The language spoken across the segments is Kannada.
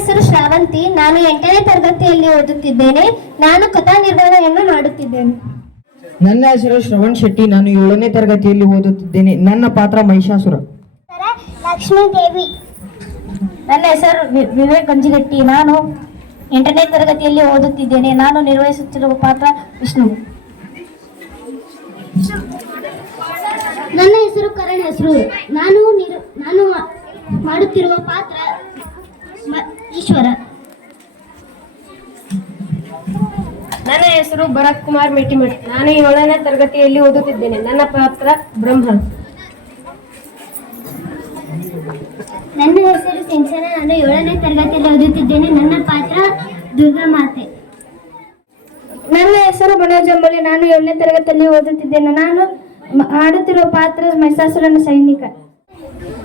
ಹೆಸರು ಶ್ರಾವಂತಿ. ನಾನು 8ನೇ ತರಗತಿಯಲ್ಲಿ ಓದುತ್ತಿದ್ದೇನೆ. ನಾನು ಕಥಾ ನಿರ್ವಹಣೆಯನ್ನು ಮಾಡುತ್ತಿದ್ದೇನೆ. ನನ್ನ ಹೆಸರು ಶ್ರವಣ್ ಶೆಟ್ಟಿ. ನಾನು 7ನೇ ತರಗತಿಯಲ್ಲಿ ಓದುತ್ತಿದ್ದೇನೆ. ನನ್ನ ಪಾತ್ರ ಮಹಿಷಾಸುರ. ಲಕ್ಷ್ಮೀ ದೇವಿ. ನನ್ನ ಹೆಸರು ವಿವೇಕ್ ಗಂಜಿಗಟ್ಟಿ. ನಾನು 8ನೇ ತರಗತಿಯಲ್ಲಿ ಓದುತ್ತಿದ್ದೇನೆ. ನಾನು ನಿರ್ವಹಿಸುತ್ತಿರುವ ಪಾತ್ರ ವಿಷ್ಣು. ನನ್ನ ಹೆಸರು ಕರಣ್ ಹೆಸರು. ನಾನು ಮಾಡುತ್ತಿರುವ ಪಾತ್ರ ಈಶ್ವರ. ನನ್ನ ಹೆಸರು ಭರತ್ ಕುಮಾರ್ ಮೆಟ್ಟಿಮಠ್. ನಾನು 7ನೇ ತರಗತಿಯಲ್ಲಿ ಓದುತ್ತಿದ್ದೇನೆ. ನನ್ನ ಪಾತ್ರ ಬ್ರಹ್ಮ. ನನ್ನ ಹೆಸರು ಸಿಂಚನ. ನಾನು 7ನೇ ತರಗತಿಯಲ್ಲಿ ಓದುತ್ತಿದ್ದೇನೆ. ನನ್ನ ಪಾತ್ರ ದುರ್ಗಾ ಮಾತೆ. ನನ್ನ ಹೆಸರು ಮನೋಜಂಬಲಿ. ನಾನು 7ನೇ ತರಗತಿಯಲ್ಲಿ ಓದುತ್ತಿದ್ದೇನೆ. ನಾನು ಆಡುತ್ತಿರುವ ಪಾತ್ರ ಮಹಿಷಾಸುರನ ಸೈನಿಕ.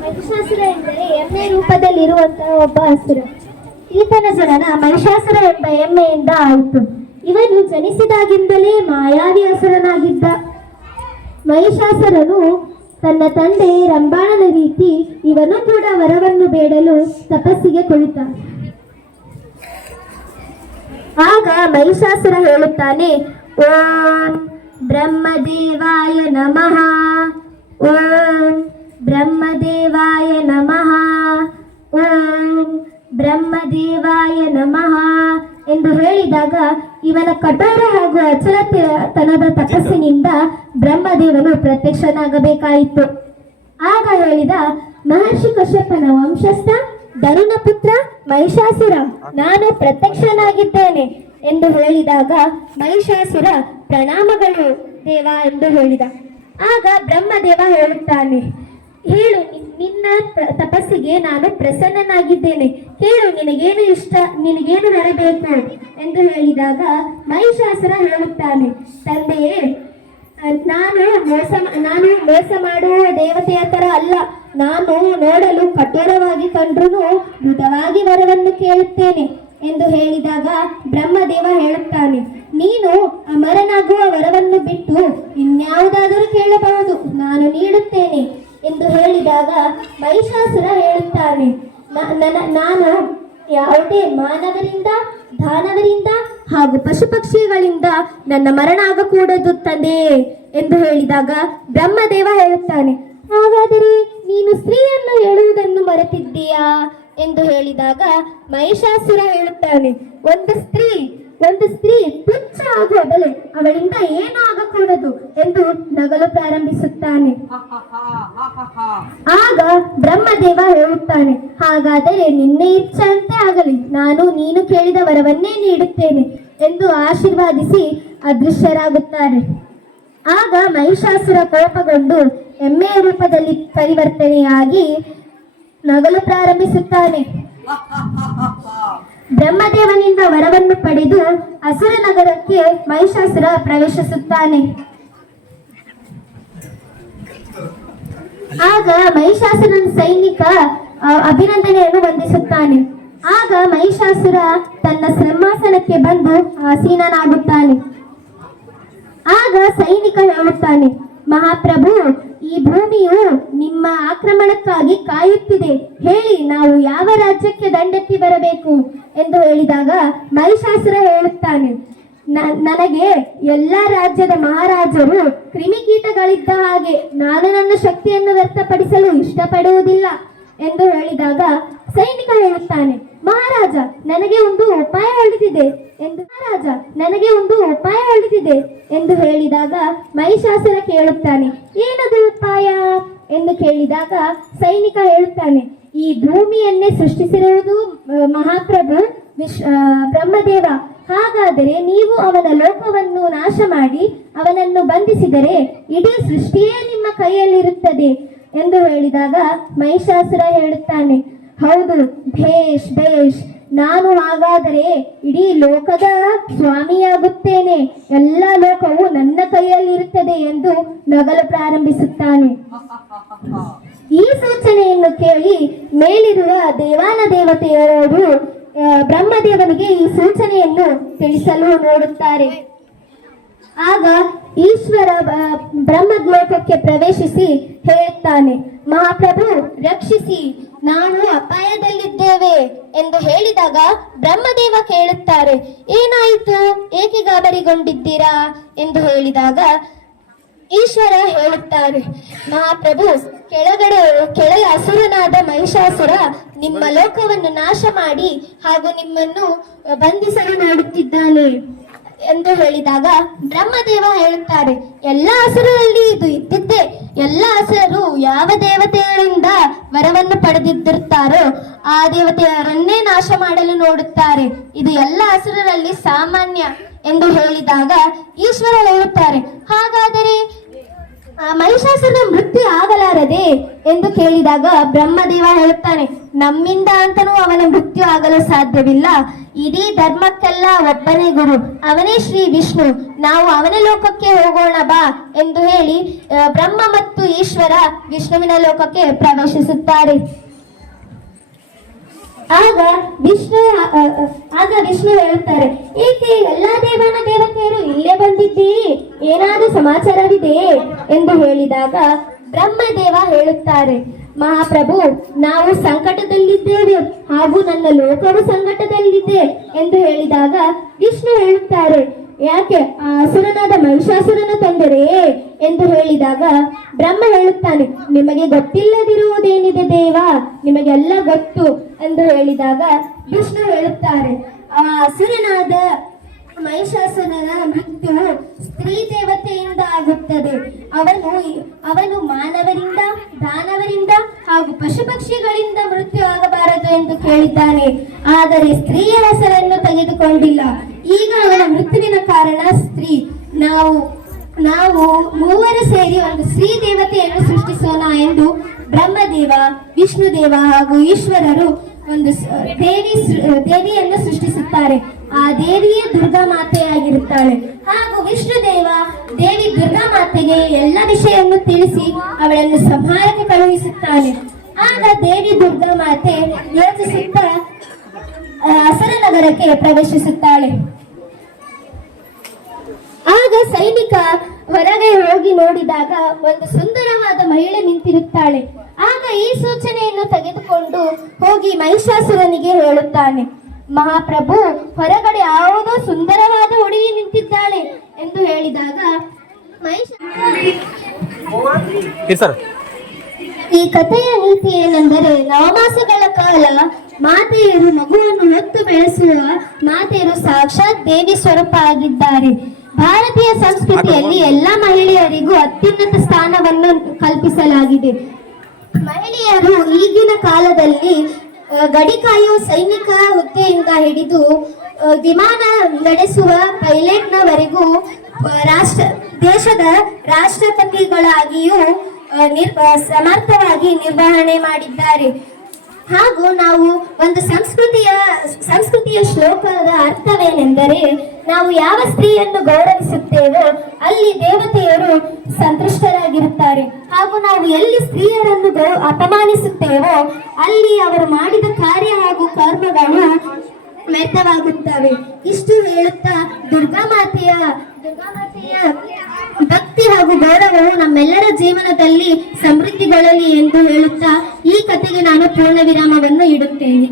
ಮಹಿಷಾಸುರ ಎಂದರೆ ಎಮ್ಮೆ ರೂಪದಲ್ಲಿರುವಂತಹ ಒಬ್ಬ ಅಸುರ. ಈತನ ಜನನ ಮಹಿಷಾಸುರ ಎಂಬ ಎಮ್ಮೆಯಿಂದ ಆಯಿತು. ಇವನು ಜನಿಸಿದಾಗಿಂದಲೇ ಮಾಯಾವಿ ಅಸುರನಾಗಿದ್ದ. ಮಹಿಷಾಸುರನು ತನ್ನ ತಂದೆ ರಂಭಾಣನ ರೀತಿ ಇವನು ಕೂಡ ವರವನ್ನು ಬೇಡಲು ತಪಸ್ಸಿಗೆ ಕುಳಿತ. ಆಗ ಮಹಿಷಾಸುರ ಹೇಳುತ್ತಾನೆ, ಓಂ ಬ್ರಹ್ಮದೇವಾಯ ನಮಃ, ಓಂ ಬ್ರಹ್ಮದೇವಾಯ ನಮಃ, ಓಂ ಬ್ರಹ್ಮದೇವಾಯ ನಮಃ ಎಂದು ಹೇಳಿದಾಗ ಇವನ ಕಠೋರ ಹಾಗೂ ಅಚಲತನದ ತಪಸ್ಸಿನಿಂದ ಬ್ರಹ್ಮದೇವನು ಪ್ರತ್ಯಕ್ಷನಾಗಬೇಕಾಯಿತು. ಆಗ ಹೇಳಿದ, ಮಹರ್ಷಿ ಕಶ್ಯಪನ ವಂಶಸ್ಥ ಧರುಣ ಪುತ್ರ ಮಹಿಷಾಸುರ, ನಾನು ಪ್ರತ್ಯಕ್ಷನಾಗಿದ್ದೇನೆ ಎಂದು ಹೇಳಿದಾಗ ಮಹಿಷಾಸುರ ಪ್ರಣಾಮಗಳು ದೇವ ಎಂದು ಹೇಳಿದ. ಆಗ ಬ್ರಹ್ಮದೇವ ಹೇಳುತ್ತಾನೆ, ಹೇಳು, ನಿನ್ನ ತಪಸ್ಸಿಗೆ ನಾನು ಪ್ರಸನ್ನನಾಗಿದ್ದೇನೆ. ಹೇಳು, ನಿನಗೇನು ಇಷ್ಟ, ನಿನಗೇನು ಬರಬೇಕು ಎಂದು ಹೇಳಿದಾಗ ಮಹಿಷಾಸುರ ಹೇಳುತ್ತಾನೆ, ತಂದೆಯೇ, ನಾನು ಮೋಸ ಮಾಡುವ ದೇವತೆಯ ತರ ಅಲ್ಲ. ನಾನು ನೋಡಲು ಕಠೋರವಾಗಿ ಕಂಡ್ರೂ ಮೃದುವಾಗಿ ವರವನ್ನು ಕೇಳುತ್ತೇನೆ ಎಂದು ಹೇಳಿದಾಗ ಬ್ರಹ್ಮದೇವ ಹೇಳುತ್ತಾನೆ, ನೀನು ಅಮರನಾಗುವ ವರವನ್ನು ಬಿಟ್ಟು ಇನ್ಯಾವುದಾದರೂ ಕೇಳಬಹುದು, ನಾನು ನೀಡುತ್ತೇನೆ ಎಂದು ಹೇಳಿದಾಗ ಮಹಿಷಾಸುರ ಹೇಳುತ್ತಾನೆ, ನಾನು ಯಾವುದೇ ಮಾನವರಿಂದ, ದಾನವರಿಂದ ಹಾಗೂ ಪಶು ಪಕ್ಷಿಗಳಿಂದ ನನ್ನ ಮರಣ ಆಗಕೂಡದು ತಂದೆಯೇ ಎಂದು ಹೇಳಿದಾಗ ಬ್ರಹ್ಮದೇವ ಹೇಳುತ್ತಾನೆ, ಹಾಗಾದರೆ ನೀನು ಸ್ತ್ರೀಯನ್ನು ಹೇಳುವುದನ್ನು ಮರೆತಿದ್ದೀಯಾ ಎಂದು ಹೇಳಿದಾಗ ಮಹಿಷಾಸುರ ಹೇಳುತ್ತಾನೆ, ಒಂದು ಸ್ತ್ರೀ ತುಚ್ಛ ಆಗುವ ಬೆಲೆ, ಅವಳಿಂದ ಏನೂ ಆಗಕೂಡದು ಎಂದು ನಗಲು ಪ್ರಾರಂಭಿಸುತ್ತಾನೆ. ಆಗ ಬ್ರಹ್ಮದೇವ ಹೇಳುತ್ತಾನೆ, ಹಾಗಾದರೆ ನಿನ್ನ ಇಚ್ಛೆಯಂತೆ ಆಗಲಿ, ನಾನು ನೀನು ಕೇಳಿದ ವರವನ್ನೇ ನೀಡುತ್ತೇನೆ ಎಂದು ಆಶೀರ್ವಾದಿಸಿ ಅದೃಶ್ಯರಾಗುತ್ತಾರೆ. ಆಗ ಮಹಿಷಾಸುರ ಕೋಪಗೊಂಡು ಎಮ್ಮೆಯ ರೂಪದಲ್ಲಿ ಪರಿವರ್ತನೆಯಾಗಿ ನಗಲು ಪ್ರಾರಂಭಿಸುತ್ತಾನೆ. ಬ್ರಹ್ಮದೇವನಿಂದ ವರವನ್ನು ಪಡೆದು ಅಸುರ ನಗರಕ್ಕೆ ಮಹಿಷಾಸುರ ಪ್ರವೇಶಿಸುತ್ತಾನೆ. ಆಗ ಮಹಿಷಾಸುರನ ಸೈನಿಕ ಅಭಿನಂದನೆಯನ್ನು ವಂದಿಸುತ್ತಾನೆ. ಆಗ ಮಹಿಷಾಸುರ ತನ್ನ ಸಿಂಹಾಸನಕ್ಕೆ ಬಂದು ಆಸೀನನಾಗುತ್ತಾನೆ. ಆಗ ಸೈನಿಕ ಹೇಳುತ್ತಾನೆ, ಮಹಾಪ್ರಭು, ಈ ಭೂಮಿಯು ನಿಮ್ಮ ಆಕ್ರಮಣಕ್ಕಾಗಿ ಕಾಯುತ್ತಿದೆ. ಹೇಳಿ, ನಾವು ಯಾವ ರಾಜ್ಯಕ್ಕೆ ದಂಡೆತ್ತಿ ಬರಬೇಕು ಎಂದು ಹೇಳಿದಾಗ ಮಹಿಷಾಸುರ ಹೇಳುತ್ತಾನೆ, ನನಗೆ ಎಲ್ಲ ರಾಜ್ಯದ ಮಹಾರಾಜರು ಕ್ರಿಮಿಕೀಟಗಳಿದ್ದ ಹಾಗೆ, ನಾನು ನನ್ನ ಶಕ್ತಿಯನ್ನು ವ್ಯಕ್ತಪಡಿಸಲು ಇಷ್ಟಪಡುವುದಿಲ್ಲ ಎಂದು ಹೇಳಿದಾಗ ಸೈನಿಕ ಹೇಳುತ್ತಾನೆ, ಮಹಾರಾಜ ನನಗೆ ಒಂದು ಉಪಾಯ ಹೊಳಿತಿದೆ ಎಂದು ಹೇಳಿದಾಗ ಮಹಿಷಾಸುರ ಕೇಳುತ್ತಾನೆ, ಏನದು ಉಪಾಯ ಎಂದು ಕೇಳಿದಾಗ ಸೈನಿಕ ಹೇಳುತ್ತಾನೆ, ಈ ಭೂಮಿಯನ್ನೇ ಸೃಷ್ಟಿಸಿರುವುದು ಮಹಾಪ್ರಭು ಬ್ರಹ್ಮದೇವ. ಹಾಗಾದರೆ ನೀವು ಅವನ ಲೋಕವನ್ನು ನಾಶ ಮಾಡಿ ಅವನನ್ನು ಬಂಧಿಸಿದರೆ ಇಡೀ ಸೃಷ್ಟಿಯೇ ನಿಮ್ಮ ಕೈಯಲ್ಲಿರುತ್ತದೆ ಎಂದು ಹೇಳಿದಾಗ ಮಹಿಷಾಸುರ ಹೇಳುತ್ತಾನೆ, ಹೌದು, ಭೇಷ್, ನಾನು ಹಾಗಾದರೆ ಇಡೀ ಲೋಕದ ಸ್ವಾಮಿಯಾಗುತ್ತೇನೆ, ಎಲ್ಲ ಲೋಕವು ನನ್ನ ಕೈಯಲ್ಲಿರುತ್ತದೆ ಎಂದು ನಗಲು ಪ್ರಾರಂಭಿಸುತ್ತಾನೆ. ಈ ಸೂಚನೆಯನ್ನು ಕೇಳಿ ಮೇಲಿರುವ ದೇವಾನ ದೇವತೆಯರು ಬ್ರಹ್ಮದೇವನಿಗೆ ಈ ಸೂಚನೆಯನ್ನು ತಿಳಿಸಲು ನೋಡುತ್ತಾರೆ. ಆಗ ಈಶ್ವರ ಬ್ರಹ್ಮಲೋಕಕ್ಕೆ ಪ್ರವೇಶಿಸಿ ಹೇಳುತ್ತಾನೆ, ಮಹಾಪ್ರಭು ರಕ್ಷಿಸಿ, ನಾವು ಅಪಾಯದಲ್ಲಿದ್ದೇವೆ ಎಂದು ಹೇಳಿದಾಗ ಬ್ರಹ್ಮದೇವ ಕೇಳುತ್ತಾರೆ, ಏನಾಯಿತು, ಏಕೆ ಗಾಬರಿಗೊಂಡಿದ್ದೀರಾ ಎಂದು ಹೇಳಿದಾಗ ಈಶ್ವರ ಹೇಳುತ್ತಾರೆ, ಮಹಾಪ್ರಭು, ಕೆಳಗೆ ಅಸುರನಾದ ಮಹಿಷಾಸುರ ನಿಮ್ಮ ಲೋಕವನ್ನು ನಾಶ ಮಾಡಿ ಹಾಗೂ ನಿಮ್ಮನ್ನು ಬಂಧಿಸಲು ಮಾಡುತ್ತಿದ್ದಾನೆ ಎಂದು ಹೇಳಿದಾಗ ಬ್ರಹ್ಮದೇವ ಹೇಳುತ್ತಾರೆ, ಎಲ್ಲ ಅಸುರರಲ್ಲಿ ಇದು ಇದ್ದಿದ್ದೆ. ಎಲ್ಲ ಅಸುರರು ಯಾವ ದೇವತೆಗಳಿಂದ ವರವನ್ನು ಪಡೆದಿದ್ದಿರ್ತಾರೋ ಆ ದೇವತೆಯರನ್ನೇ ನಾಶ ಮಾಡಲು ನೋಡುತ್ತಾರೆ. ಇದು ಎಲ್ಲ ಅಸುರರಲ್ಲಿ ಸಾಮಾನ್ಯ ಎಂದು ಹೇಳಿದಾಗ ಈಶ್ವರ ಹೇಳುತ್ತಾರೆ, ಹಾಗಾದರೆ ಮಹಿಷಾಸುರನ ಮೃತ್ಯು ಆಗಲಾರದೆ ಎಂದು ಕೇಳಿದಾಗ ಬ್ರಹ್ಮದೇವ ಹೇಳುತ್ತಾನೆ, ನಮ್ಮಿಂದ ಅಂತನೂ ಅವನ ಮೃತ್ಯು ಆಗಲು ಸಾಧ್ಯವಿಲ್ಲ. ಇಡೀ ಧರ್ಮಕ್ಕೆಲ್ಲ ಒಬ್ಬನೇ ಗುರು, ಅವನೇ ಶ್ರೀ ವಿಷ್ಣು. ನಾವು ಅವನ ಲೋಕಕ್ಕೆ ಹೋಗೋಣ ಬಾ ಎಂದು ಹೇಳಿ ಬ್ರಹ್ಮ ಮತ್ತು ಈಶ್ವರ ವಿಷ್ಣುವಿನ ಲೋಕಕ್ಕೆ ಪ್ರವೇಶಿಸುತ್ತಾರೆ. ಆಗ ವಿಷ್ಣು ಹೇಳುತ್ತಾರೆ, ಏಕೆ ಎಲ್ಲಾ ದೇವತೆಯರು ಇಲ್ಲೇ ಬಂದಿದ್ದೀರಿ, ಏನಾದರೂ ಸಮಾಚಾರವಿದೆಯೇ ಎಂದು ಹೇಳಿದಾಗ ಬ್ರಹ್ಮದೇವ ಹೇಳುತ್ತಾರೆ, ಮಹಾಪ್ರಭು, ನಾವು ಸಂಕಟದಲ್ಲಿದ್ದೇವೆ ಹಾಗೂ ನನ್ನ ಲೋಕವು ಸಂಕಟದಲ್ಲಿದೆ ಎಂದು ಹೇಳಿದಾಗ ವಿಷ್ಣು ಹೇಳುತ್ತಾರೆ, ಯಾಕೆ ಆ ಅಸುರನಾದ ಮಹಿಷಾಸುರನ ತೊಂದರೆಯೇ ಎಂದು ಹೇಳಿದಾಗ ಬ್ರಹ್ಮ ಹೇಳುತ್ತಾನೆ, ನಿಮಗೆ ಗೊತ್ತಿಲ್ಲದಿರುವುದೇನಿದೆ ದೇವ, ನಿಮಗೆಲ್ಲ ಗೊತ್ತು ಎಂದು ಹೇಳಿದಾಗ ವಿಷ್ಣು ಹೇಳುತ್ತಾರೆ, ಆ ಅಸುರನಾದ ಮಹಿಷಾಸುರನ ಮೃತ್ಯು ಸ್ತ್ರೀ ದೇವತೆಯಿಂದ ಆಗುತ್ತದೆ. ಅವನು ಮಾನವರಿಂದ, ದಾನವರಿಂದ ಹಾಗೂ ಪಶು ಪಕ್ಷಿಗಳಿಂದ ಮೃತ್ಯು ಆಗಬಾರದು ಎಂದು ಕೇಳಿದ್ದಾನೆ. ಆದರೆ ಸ್ತ್ರೀಯ ಹೆಸರನ್ನು ತೆಗೆದುಕೊಂಡಿಲ್ಲ. ಈಗ ಅವನ ಮೃತ್ಯುವಿನ ಕಾರಣ ಸ್ತ್ರೀ. ನಾವು ಮೂವರು ಸೇರಿ ಒಂದು ಸ್ತ್ರೀ ದೇವತೆಯನ್ನು ಸೃಷ್ಟಿಸೋಣ ಎಂದು ಬ್ರಹ್ಮದೇವ, ವಿಷ್ಣುದೇವ ಹಾಗೂ ಈಶ್ವರರು ಒಂದು ದೇವಿಯನ್ನು ಸೃಷ್ಟಿಸುತ್ತಾರೆ. ಆ ದೇವಿಯೇ ದುರ್ಗಾ ಮಾತೆಯಾಗಿರುತ್ತಾಳೆ. ಹಾಗೂ ವಿಷ್ಣುದೇವ ದೇವಿ ದುರ್ಗಾ ಮಾತೆಗೆ ಎಲ್ಲ ವಿಷಯವನ್ನು ತಿಳಿಸಿ ಅವಳನ್ನು ಸಂಹಾರಕ್ಕೆ ಕಳುಹಿಸುತ್ತಾನೆ. ಆಗ ದೇವಿ ದುರ್ಗಾ ಮಾತೆ ಯೋಚಿಸುತ್ತಾ ಅಸುರ ನಗರಕ್ಕೆ ಪ್ರವೇಶಿಸುತ್ತಾಳೆ. ಆಗ ಸೈನಿಕ ಹೊರಗೆ ಹೋಗಿ ನೋಡಿದಾಗ ಒಂದು ಸುಂದರವಾದ ಮಹಿಳೆ ನಿಂತಿರುತ್ತಾಳೆ. ಆಗ ಈ ಸೂಚನೆಯನ್ನು ತೆಗೆದುಕೊಂಡು ಹೋಗಿ ಮಹಿಷಾಸುರನಿಗೆ ಹೇಳುತ್ತಾನೆ, ಮಹಾಪ್ರಭು, ಹೊರಗಡೆ ಯಾವುದೋ ಸುಂದರವಾದ ಹುಡುಗಿ ನಿಂತಿದ್ದಾಳೆ ಎಂದು ಹೇಳಿದಾಗ ಈ ಕಥೆಯ ನೀತಿ ಏನೆಂದರೆ, ನವಮಾಸಗಳ ಕಾಲ ಮಾತೆಯರು ಮಗುವನ್ನು ಹೊತ್ತು ಬೆಳೆಸುವ ಮಾತೆಯರು ಸಾಕ್ಷಾತ್ ದೇವಿ ಸ್ವರೂಪ ಆಗಿದ್ದಾರೆ. ಭಾರತೀಯ ಸಂಸ್ಕೃತಿಯಲ್ಲಿ ಎಲ್ಲ ಮಹಿಳೆಯರಿಗೂ ಅತ್ಯುನ್ನತ ಸ್ಥಾನವನ್ನು ಕಲ್ಪಿಸಲಾಗಿದೆ. ಮಹಿಳೆಯರು ಈಗಿನ ಕಾಲದಲ್ಲಿ ಗಡಿ ಕಾಯುವ ಸೈನಿಕ ಹುದ್ದೆಯಿಂದ ಹಿಡಿದು ವಿಮಾನ ನಡೆಸುವ ಪೈಲಟ್ನವರೆಗೂ ದೇಶದ ರಾಷ್ಟ್ರಪತಿಗಳಾಗಿಯೂ ಸಮರ್ಥವಾಗಿ ನಿರ್ವಹಣೆ ಮಾಡಿದ್ದಾರೆ. ಹಾಗೂ ನಾವು ಒಂದು ಸಂಸ್ಕೃತಿಯ ಶ್ಲೋಕದ ಅರ್ಥವೇನೆಂದರೆ, ನಾವು ಯಾವ ಸ್ತ್ರೀಯನ್ನು ಗೌರವಿಸುತ್ತೇವೋ ಅಲ್ಲಿ ದೇವತೆಯರು ಸಂತುಷ್ಟರಾಗಿರುತ್ತಾರೆ. ಹಾಗೂ ನಾವು ಎಲ್ಲಿ ಸ್ತ್ರೀಯರನ್ನು ಅಪಮಾನಿಸುತ್ತೇವೋ ಅಲ್ಲಿ ಅವರು ಮಾಡಿದ ಕಾರ್ಯ ಹಾಗೂ ಕರ್ಮಗಳು ವ್ಯರ್ಥವಾಗುತ್ತವೆ. ಇಷ್ಟು ಹೇಳುತ್ತಾ ದುರ್ಗಾ ಮಾತೆಯ ಭಕ್ತಿ ಹಾಗೂ ಗೌರವವು ನಮ್ಮೆಲ್ಲರ ಜೀವನದಲ್ಲಿ ಸಮೃದ್ಧಿಗೊಳ್ಳಲಿ ಎಂದು ಹೇಳುತ್ತಾ ಈ ಕಥೆಗೆ ನಾನು ಪೂರ್ಣ ವಿರಾಮವನ್ನು ಇಡುತ್ತೇನೆ.